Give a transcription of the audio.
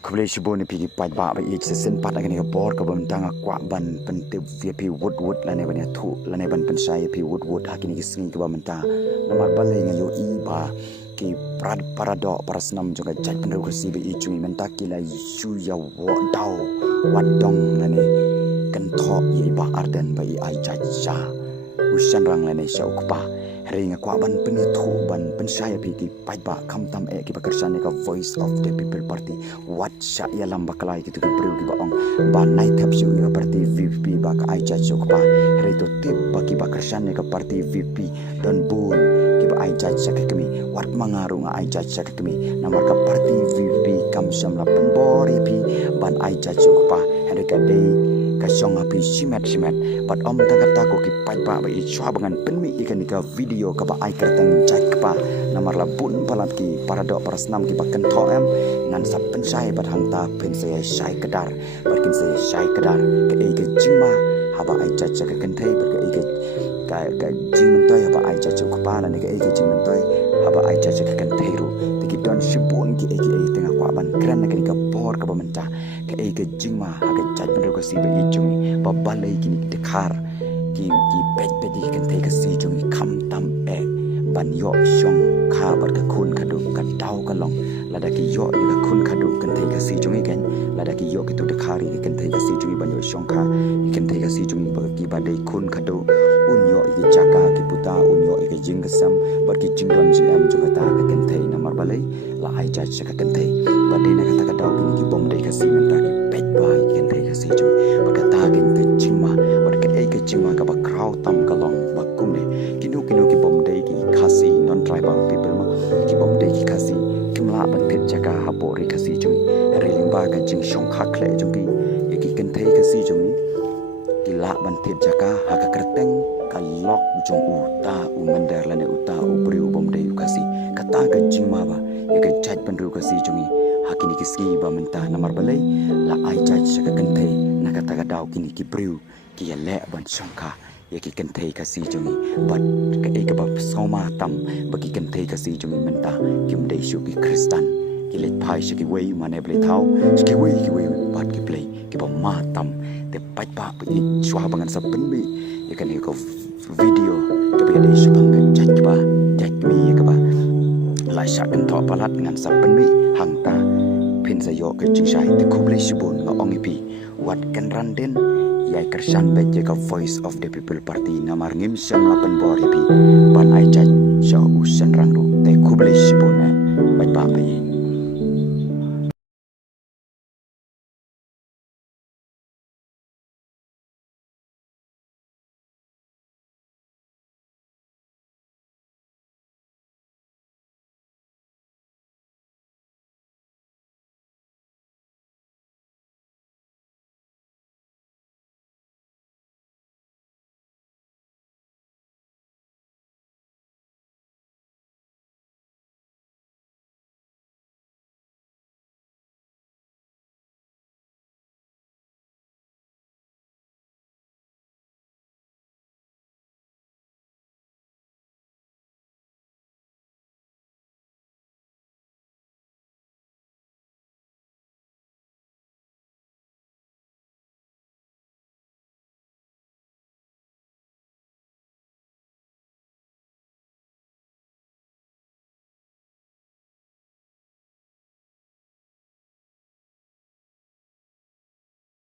Kublai shubo ni pigi pai ba ba ich sen pat agani ka bor ka bam tanga kwa ban pen te vp wood lane ban thu lane ban pen sai pi wood hakini ki sing ka bam ta namar balai ngan yo i ba ki parado parasnam juga jat pen ru si be i chui menta ki la yu ya wo dau wadong lane kan tho i ba arden ba i ai cha cha usan rang lane sha ukpa ringa kwa ban pen thu ban pen sai pi ki pai ba kham tam e ki bakarsan ka voice of the people party wat sha ya lamba kalai ki tu ki bru ki ba ong ba nai thap su ya party vp ba ka ai cha chok pa re to tip ba ki bakarsan ka party vp don bun ki ba ai cha cha ki mi wat mangaru nga ai cha cha ki mi namar ka party vp kam sam la pen bori pi ban ai cha chok pa re ka dei ka song api simet bat om ta ko ki pai ba i chwa bangan pen mi ikan ka video ka ba ai kertang chat pa namar la bun palat ki parado parasnam ki bakan tho em nan sap pen sai bat hang ta pen sai kedar barkin sai kedar ke e ke jingma haba ai chat cha ka kan thai bar ke ka jing men toy haba ai chat cha ko pa la ne ke e ke jing men toy haba ai chat cha ka kan thai ru ti ki don shibun ki e tengah kwa ban kran na ka bor ka ba menta ke e ke jingma ha ka chat pen ru ka si ba i chung ba balai ki ni dekhar ki bet di kan thai ka si chung kham tam e ban yo shong kha bar ka khun ka du ka dau ka long la da ki yo i ka khun ka du kan thai ka si chung i kan la da ki yo ki tu de khari kan thai ka si chung ban yo shong kha kan thai ka si chung ba ki ba dai khun ka du un yo i chaka ki puta un yo i ka jing ka sam bar ki jing don jing am chung ta ka kan thai na mar balai la ai cha cha ka kan thai ba dai na ka ta ka dau ki bom dai ka si men ta ki bet ba kan thai ka si chung ba ka ta ki te jing ma bar ka e ka jing ma ka ba kraw tam ka long ba kum ne kinu ki bom dai ki khasi non tribal people ma ki bom dai ki khasi kimla ban pet jaka ha bo ri khasi chung re ling ba ka jing shong kha khle chung ki kan thai ka si chung ni ki la ban pet jaka ha ka kerteng ka lok chung u ta u mandar la ne u ta u bri u bom dai u khasi ka ta ka jing ma ba ya ka chat ban ru ka si chung ni hakini ki ski ba menta namar balai la ai chat ka kan thai na ka ta ka dau kini ki bri ki ya le ban shong kha ya ki kan thai ka si chung ni bat ka e ka ba soma tam ba ki kan thai ka si chung ni menta kim dai shu ki kristan ki let phai shi ki wei ma ne ble thau ki wei bat ki play ki ba ma tam te pat pa bi chwa bangan sa pen bi ya kan ko video ka bi dai shu bang chat ba chat mi ka ba la sha kan tho palat ngan sa pen bi hang ta pin sa yo ka chi sai te khoble shi bon nga ong pi wat kan ran den yai kersan beje ka voice of the people party namar ngim sem lapan bori pi ban ai chat sha usan rang ru te khoble shi bon bat pa